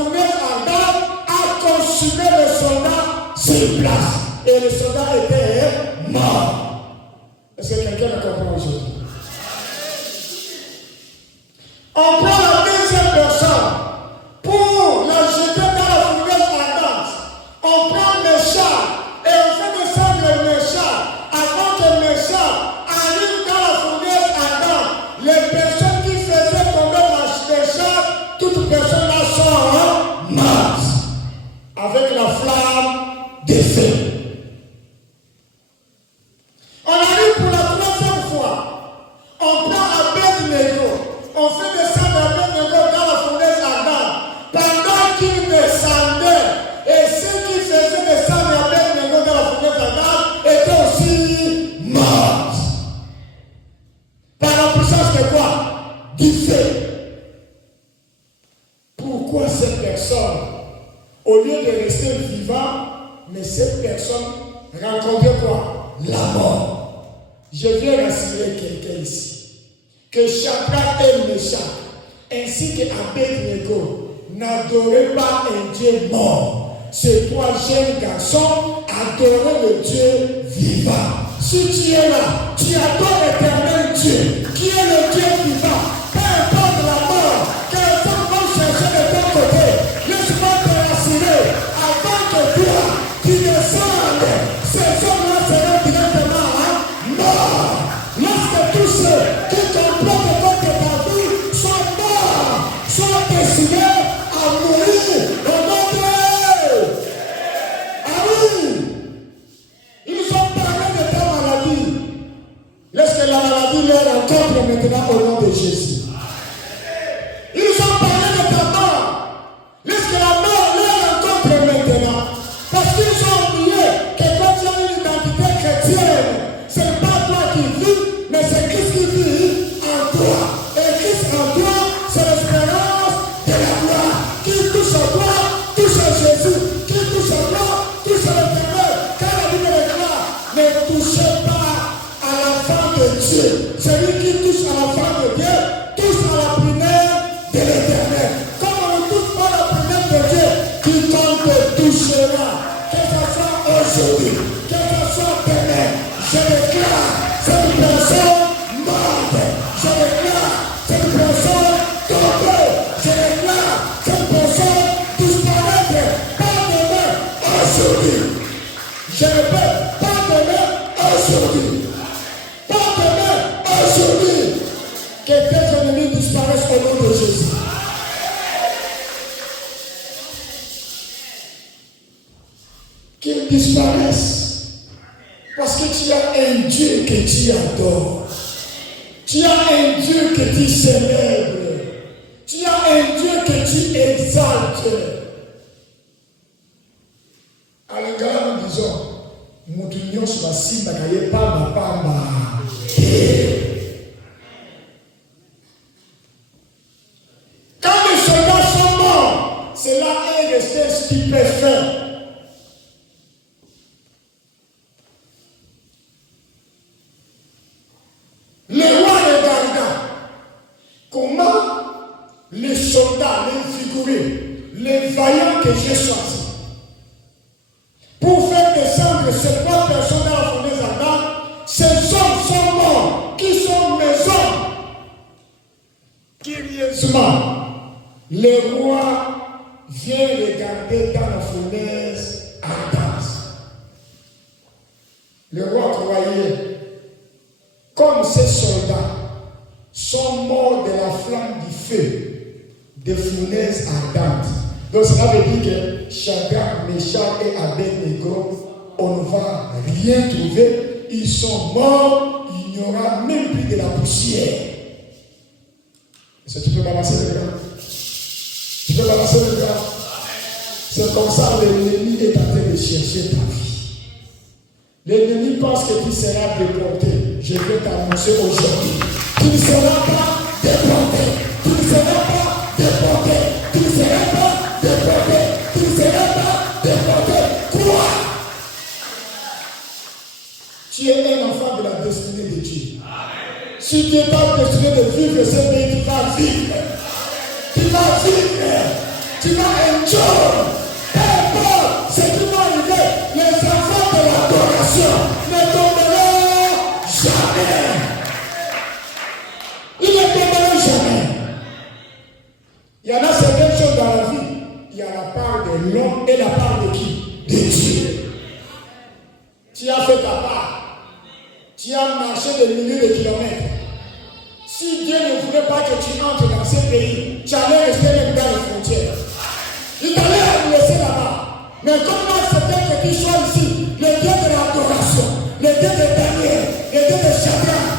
fournaise ardente a consumé le soldat sur place. Et le soldat était mort. Est-ce que quelqu'un me comprend aujourd'hui? On prend la deuxième personne pour la jeter dans la fournaise ardente. On prend Méchant et on fait descendre le Méchant. Avant que Méchant arrive dans la fournaise ardente, les personnes qui faisaient tomber Méchant, toutes personnes là sont mortes avec la flamme des feux. On arrive pour la troisième fois. On prend Abed-Nego. On fait descendre Abed-Nego dans la fournaise ardente. Pendant qu'il descendait, et ceux qui faisaient descendre Abed-Nego dans la fournaise ardente étaient aussi morts. Par la puissance de quoi? Du feu. Pourquoi ces personnes, au lieu de rester vivants, mais ces personnes rencontraient quoi? La mort. Je viens rassurer quelqu'un ici que Shadrach et Meshach ainsi que Abed-Nego n'adoraient pas un Dieu mort. Ces trois jeunes garçons adoraient le Dieu vivant. Si tu es là, tu adores l'éternel Dieu qui est le Dieu vivant. Peu importe la mort, quelqu'un va chercher de ton côté. Laisse-moi te rassurer avant que toi tu descendes. Ces hommes-là seront directement morts. Lorsque tous ceux qui complètent contre ta vie sont morts, sont destinés à mourir au nom de Dieu. Ah oui! Ils ont parlé de ta maladie. Laisse que la maladie leur rencontre maintenant au nom de Jésus. Ils ont parlé de ta mort. Laisse que la mort leur rencontre maintenant. Parce qu'ils ont oublié que quand tu as une identité chrétienne, ce n'est pas toi qui vis, mais c'est Christ qui vit en toi. Et Christ en toi, c'est l'espérance de la gloire. Qui touche à toi, touche à Jésus. Qui touche à toi, touche à l'éternel. Car la Bible déclare, ne touchez pas à la femme de Dieu. Celui qui touche à la femme de Dieu, touche à la prunelle de l'éternel. Comme on ne touche pas à la prunelle de Dieu, quiconque te touchera, que ce soit aujourd'hui, que ce soit demain, je déclare cette personne morte. Je déclare cette personne tombée. Je déclare cette personne disparaître. Pas demain, aujourd'hui. Je répète, pas demain, aujourd'hui. Pas demain, aujourd'hui. Que tes ennemis disparaissent au nom de Jésus. Qu'ils disparaissent. Parce que tu as un Dieu que tu adores. Tu as un Dieu que tu célèbres. Tu as un Dieu que tu exaltes. À l'égard, nous disons, Moutunion sur la cime, Pamba, Pamba. Quand les soldats sont morts, cela est resté stupéfait. Le roi regarda comment les soldats, les figurés, les vaillants que j'ai choisis, pour faire descendre ces trois personnes dans la fournaise ardente, ces hommes sont morts. Qui sont mes hommes? Curieusement, le roi vient regarder dans la fournaise ardente. Le roi croyait, comme ces soldats sont morts de la flamme du feu, des fournaises ardentes. Donc cela veut dire que Shadrach, Meshach et Abed-Nego, on ne va rien trouver. Ils sont morts, il n'y aura même plus de la poussière. Est-ce que tu peux balancer le bras? Tu peux balancer le bras? C'est comme ça que l'ennemi est en train de chercher ta vie. L'ennemi pense que tu seras déporté. Je vais t'annoncer aujourd'hui. Tu ne seras pas déporté. Tu ne seras pas déporté. Tu ne seras pas déporté. Tu ne seras pas déporté. Quoi? Tu es un enfant de la destinée de Dieu. Si tu n'es pas destiné de vivre ce pays, tu vas vivre. Tu vas vivre. Tu vas enjoy. Peu importe ce qui va arriver, les enfants de l'adoration ne tomberont jamais. Ils ne tomberont jamais. Il y en a certaines choses dans la vie. Il y a la part de l'homme et la part de qui? De Dieu. Tu as fait ta part. Tu as marché des milliers de kilomètres. Si Dieu ne voulait pas que tu entres dans ce pays, tu allais rester même dans les frontières. Il t'allait laisser là-bas. Mais comment accepter que tu sois ici, le Dieu de l'adoration, le Dieu de Daniel, le Dieu de Shadrach,